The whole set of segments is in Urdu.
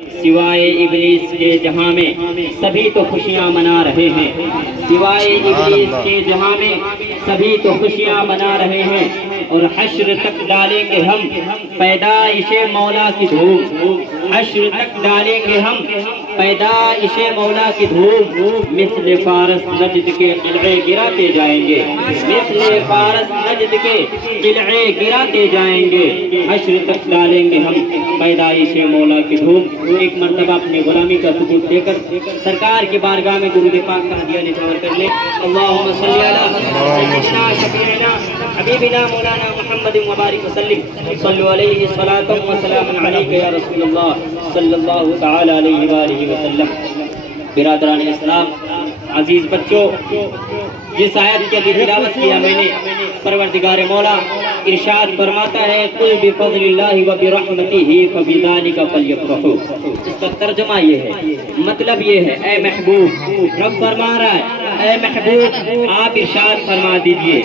سوائے ابلیس کے جہاں میں سبھی تو خوشیاں منا رہے ہیں، سوائے ابلیس کے جہاں میں سبھی تو خوشیاں منا رہے ہیں، اور حشر تک ڈالیں گے ہم پیدائش مولا کی دھوم، حشر تک ڈالیں گے ہم پیدائش مولا کی دھوم، مثل فارس نجد کے قلعے گراتے جائیں گے، مثل فارس نجد کے قلعے گراتے جائیں گے، حشر تک ڈالیں گے ہم پیدائش مولا کی دھوم۔ ایک مرتبہ اپنی غلامی کا ثبوت دے کر سرکار کی بارگاہ میں درود پاک کا ہدیہ نثار کر لیں۔ اللہم صلی علی سیدنا شفیعنا حبیبنا مولانا محمد مبارک وسلم، صلو علیہ صلاۃ و سلام علیک یا رسول اللہ صلی اللہ تعالی علیہ وآلہ وسلم۔ برادران اسلام، عزیز بچوں، جس آیت کی ابھی تلاوت کیا میں نے، پروردگار مولا ارشاد فرماتا ہے قل بفضل اللہ وبرحمتہ فبذلک فلیفرحوا۔ اس کا ترجمہ یہ ہے، مطلب یہ ہے اے محبوب، رب فرما رہا ہے اے محبوب آپ ارشاد فرما دیجئے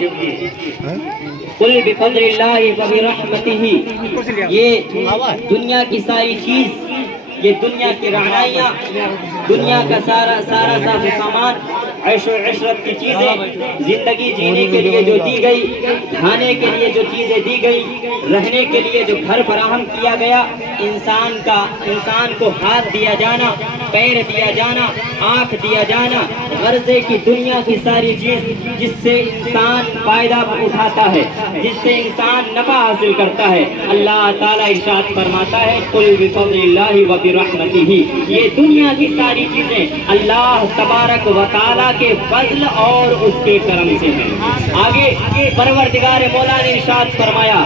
قل بفضل اللہ وبرحمتہ، یہ دنیا کی ساری چیز، یہ دنیا کی رعنائیاں، دنیا کا سارا ساز و سامان، عیش و عشرت کی چیزیں، زندگی جینے کے لیے جو دی گئی، کھانے کے لیے جو چیزیں دی گئی، رہنے کے لیے جو گھر فراہم کیا گیا، انسان کو ہاتھ دیا جانا، پیر دیا جانا، آنکھ دیا جانا، غرضے کی دنیا کی ساری چیز جس سے انسان فائدہ اٹھاتا ہے، جس سے انسان نفع حاصل کرتا ہے، اللہ تعالیٰ ارشاد فرماتا ہے قل بفضل اللہ وبرحمتہ، یہ دنیا کی ساری چیزیں اللہ تبارک و تعالیٰ کے فضل اور اس کے کرم سے ہیں۔ آگے پروردگار مولا نے ارشاد فرمایا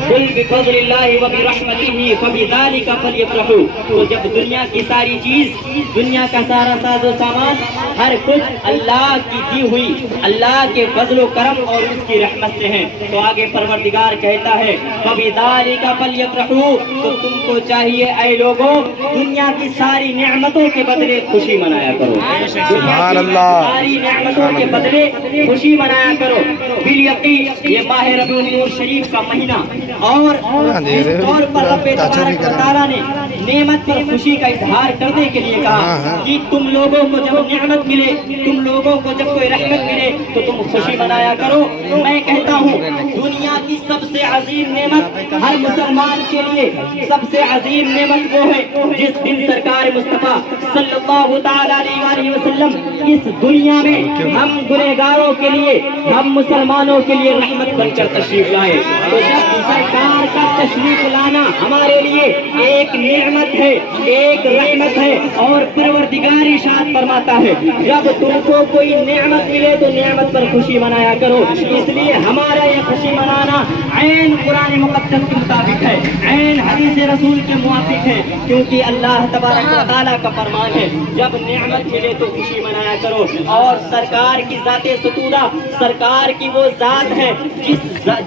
قل بفضل اللہ وبرحمتہ فبذلک فلیفرحوا، تو جب دنیا کی ساری چیز، دنیا کا سارا ساز و سامان، ہر کچھ اللہ کی دی ہوئی، اللہ کے فضل و کرم اور اس کی رحمت سے ہیں، تو آگے پروردگار کہتا ہے فبذلک فلیفرحوا، تو تم کو چاہیے اے لوگوں دنیا کی ساری نعمتوں کے بدلے خوشی منایا کرو، سبحان اللہ، ساری نعمتوں کے بدلے خوشی منایا کرو۔ بالیقین یہ ماہ ربیع الاول شریف کا مہینہ، اور اس طور پر رب تبارک و تعالیٰ نے نعمت پر خوشی کا اظہار کرنے کے لیے کہا کہ تم لوگوں کو جب نعمت ملے، تم لوگوں کو جب کوئی رحمت ملے تو تم خوشی منایا کرو۔ میں کہتا ہوں دنیا کی سب سے عظیم نعمت ہر مسلمان کے لیے، سب سے عظیم نعمت وہ ہے جس دن سرکار مصطفیٰ صلی اللہ تعالی علیہ وسلم اس دنیا میں ہم گنہگاروں کے لیے، ہم مسلمانوں کے لیے رحمت بن کر تشریف لائے۔ تو جب سرکار کا تشریف لانا ہمارے لیے ایک نعمت ہے، ایک رحمت ہے، اور پروردگار ارشاد فرماتا ہے جب تم کو کوئی نعمت ملے تو نعمت پر خوشی منایا کرو۔ اس لیے ہمارا یہ خوشی منانا عین قرآن مقدس کے مطابق ہے، عین حدیث رسول کے موافق ہے، کیونکہ اللہ تبارک و تعالیٰ کا فرمان ہے جب نعمت ملے تو خوشی منایا کرو۔ اور سرکار کی ذات ستودہ، سرکار کی وہ ذات ہے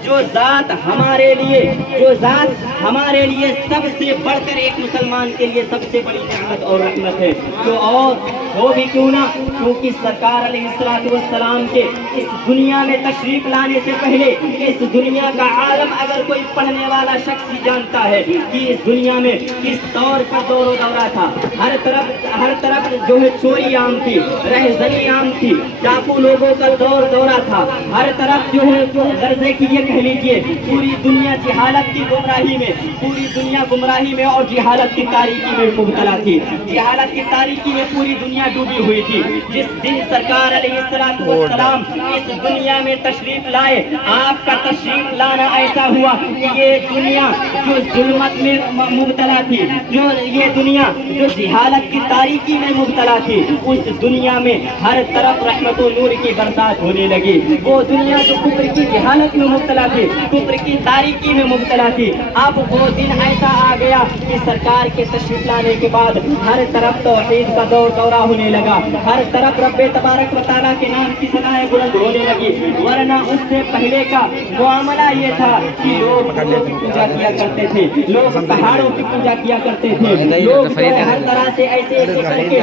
جو ذات ہمارے لیے سب سے بڑھ کر ایک مسلمان کے لیے سب سے بڑی نعمت اور رحمت ہے، تو اور وہ بھی کیوں نہ، کیونکہ سرکار علیہ السلام کے اس دنیا میں تشریف لانے سے پہلے اس دنیا کا عالم اگر کوئی پڑھنے والا شخص ہی جانتا ہے کہ اس دنیا میں کس طور پر دور و دورہ تھا، ہر طرف جو ہے چوری عام تھی، رہزنی عام تھی، ڈاکو لوگوں کا دور دورہ تھا، ہر طرف جو ہے غرضے کی یہ کہہ لیجیے پوری دنیا جہالت کی گمراہی میں، پوری دنیا گمراہی میں اور جہالت کی تاریکی میں مبتلا تھی، جہالت کی تاریکی میں پوری دنیا ڈوبی ہوئی تھی۔ جس دن سرکار علیہ السلام اس دنیا میں تشریف لائے، آپ کا تشریف لانا ایسا ہوا کہ یہ دنیا جو ظلمت میں مبتلا تھی، جو یہ دنیا جو جہالت کی تاریکی میں مبتلا تھی، اس دنیا میں ہر طرف رحمت و نور کی برسات ہونے لگی۔ وہ دنیا جو کفر کی جہالت میں مبتلا تھی، کفر کی تاریکی میں مبتلا تھی، اب وہ دن ایسا آ گیا کہ سرکار کے تشریف لانے کے بعد ہر طرف توحید کا دور دورہ ہونے لگا، ہر طرف رب تبارک و تعالیٰ کے نام کی ثنائیں بلند ہونے لگی، ورنہ اس سے پہلے کا معاملہ یہ تھا کہ لوگ کی پوجا کیا کرتے تھے، لوگ پہاڑوں کی پوجا کیا کرتے تھے، لوگ ہر طرح سے ایسے کر کے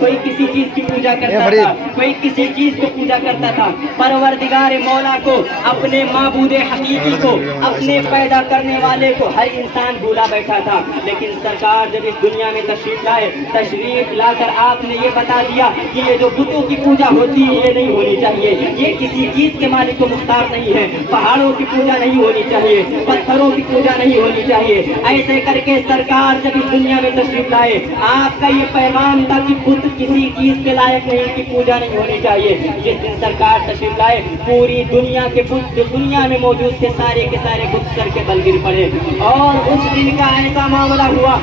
کوئی کسی چیز کی پوجا کرتا تھا، کوئی کسی چیز کو پوجا کرتا تھا۔ پروردگار مولا کو، اپنے معبود حقیقی کو، اپنے پیدا کرنے والے کو ہر انسان بھولا بیٹھا تھا، لیکن سرکار جب اس دنیا میں تشریف لائے، تشریف لا کر آپ نے یہ بتا دیا کہ یہ جو بتوں کی پوجا ہوتی ہے یہ نہیں ہونی چاہیے، یہ کسی چیز کے مالک کو مختار نہیں ہے، پہاڑوں کی پوجا نہیں ہونی چاہیے، پتھروں کی پوجا نہیں ہونی چاہیے۔ ایسے کر کے سرکار جب اس دنیا میں تشریف لائے، آپ کا یہ پیغام تھا کہ بت کسی چیز کے لائق نہیں، کی پوجا نہیں ہونی چاہیے۔ جس دن سرکار تشریف لائے، پوری دنیا کے بت جو دنیا میں موجود تھے سارے کے سارے بت سر کے بل گر پڑے، اور اس دن کا ایسا معاملہ ہوا،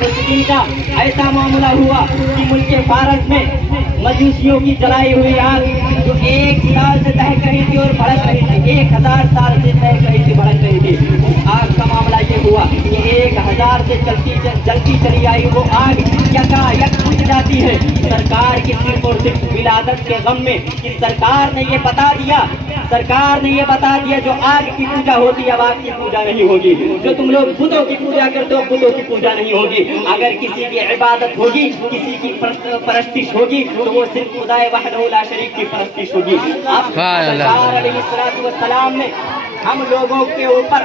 اس دن کا ایسا معاملہ ہوا کہ ملک فارس میں مجوسیوں کی جلائی ہوئی آگ جو 1 سال سے دہک رہی تھی اور بھڑک رہی تھی، 1000 سال سے دہک رہی تھی، بھڑک رہی تھی، اس آگ کا معاملہ یہ ہوا کہ 1000 سے جلتی چلی آئی وہ آگ یکا یک بجھ جاتی ہے سرکار کی صرف اور صرف ولادت کے غم میں، کہ سرکار نے یہ بتا دیا، سرکار نے یہ بتا دیا جو آگ کی پوجا ہوتی ہے اب آگ کی پوجا نہیں ہوگی، جو تم لوگ بتوں کی پوجا کرتے ہو بتوں کی پوجا نہیں ہوگی، اگر کسی کی عبادت ہوگی، کسی کی پرستش ہوگی تو وہ صرف خدا وحدہ لا شریک کی پرستش ہوگی۔ اب سرکار علیہ السلام نے ہم لوگوں کے اوپر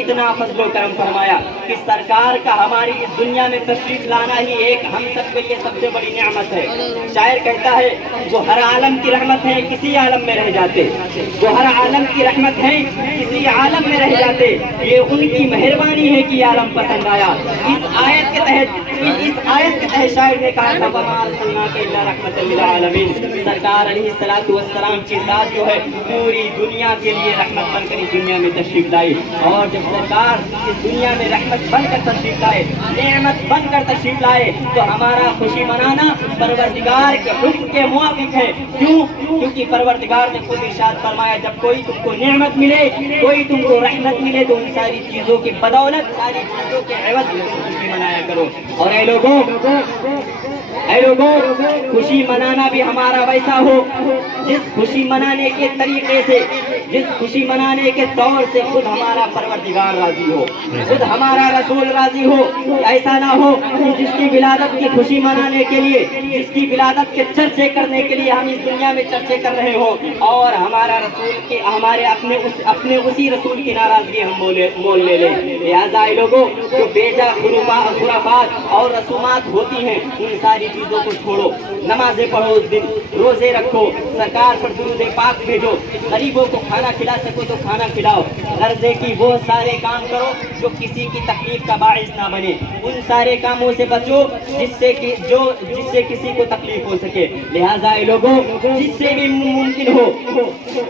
اتنا فضل و کرم فرمایا کہ سرکار کا ہماری اس دنیا میں تشریف لانا ہی ایک ہم سب کے لیے سب سے بڑی نعمت ہے۔ شاعر کہتا ہے وہ ہر عالم کی رحمت ہے کسی عالم میں رہ جاتے، وہ ہر عالم کی رحمت ہے کسی عالم میں رہ جاتے، یہ ان کی مہربانی ہے کہ عالم پسند آیا۔ اس آیت کے تحت شاعر نے کہا تھا وَمَا أَرْسَلْنَاكَ إِلَّا رَحْمَةً لِلْعَالَمِينَ، سرکار علیہ السلام کی ذات جو ہے پوری دنیا کے لیے رحمت بن کر اس دنیا میں تشریف لائی، اور جب سرکار اس دنیا میں رحمت بن کر تشریف لائے، نعمت بن کر تشریف لائے، تو ہمارا خوشی منانا پروردگار کے حکم کے موافق ہے۔ کیونکہ پروردگار نے خود ارشاد فرمایا جب کوئی تم کو نعمت ملے، کوئی تم کو رحمت ملے تو ان ساری چیزوں کی بدولت، ساری چیزوں کے عوض میں خوشی منایا کرو۔ اور اے لوگوں خوشی منانا بھی ہمارا ویسا ہو جس خوشی منانے کے طریقے سے، جس خوشی منانے کے طور سے خود ہمارا پروردگار راضی ہو، خود ہمارا رسول راضی ہو۔ ایسا نہ ہو کہ جس کی ولادت کی خوشی منانے کے لیے، جس کی ولادت کے چرچے کرنے کے لیے ہم اس دنیا میں چرچے کر رہے ہو، اور ہمارا رسول کے ہمارے اپنے اسی رسول کی ناراضگی ہم مول لے لیں۔ لہٰذا اے لوگوں جو بیجا خرافات اور رسومات ہوتی ہیں ان ساری چیزوں کو چھوڑو، نمازیں پڑھو، اس دن روزے رکھو، سرکار پر درود پاک بھیجو، غریبوں کو کھانا کھلا سکو تو کھانا کھلاؤ، غرضے کی وہ سارے کام کرو جو کسی کی تکلیف کا باعث نہ بنے، ان سارے کاموں سے بچو جس سے کسی کو تکلیف ہو سکے۔ لہٰذا اے لوگوں جس سے بھی ممکن ہو،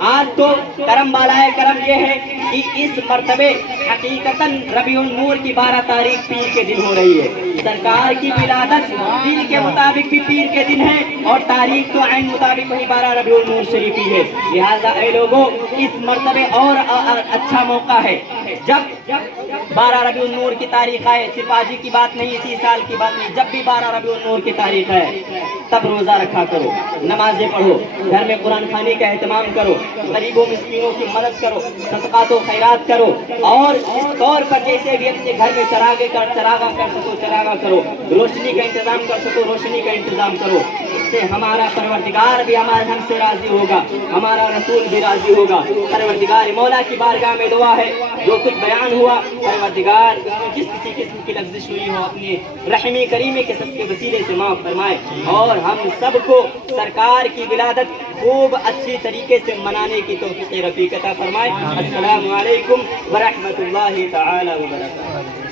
آج تو کرم بالائے کرم یہ ہے کہ اس مرتبے حقیقتاً ربیع النور کی 12 تاریخ پیر کے دن ہو رہی ہے، سرکار کی ولادت دن کے مطابق بھی پیر کے دن ہے اور تاریخ تو عین مطابق وہی 12 ربیع النور شریفی ہے۔ لہٰذا اے لوگوں اس مرتبے اور اچھا موقع ہے جب 12 ربیع النور کی تاریخ آئے، صرف آج کی بات نہیں، اسی سال کی بات نہیں، جب بھی 12 ربیع النور کی تاریخ ہے تب روزہ رکھا کرو، نمازیں پڑھو، گھر میں قرآن خوانی کا اہتمام کرو، غریبوں مسکینوں کی مدد کرو، صدقات و خیرات کرو، اور اس طور پر جیسے بھی اپنے گھر میں چراغاں کر سکو چراغاں کرو، روشنی کا انتظام کر سکو روشنی کا انتظام کرو۔ اس سے ہمارا پروردگار بھی ہم سے راضی ہوگا، ہمارا رسول بھی راضی ہوگا۔ پروردگار مولا کی بارگاہ میں دعا ہے جو کچھ بیان ہوا پروردگار اس میں جس کسی قسم کی لفظش ہوئی ہو اپنے رحمی کریمے کے سب کے وسیلے سے معاف فرمائے، اور ہم سب کو سرکار کی ولادت خوب اچھی طریقے سے منانے کی توفیق رفیق عطا فرمائے۔ السلام علیکم ورحمۃ اللہ تعالی وبرکاتہ۔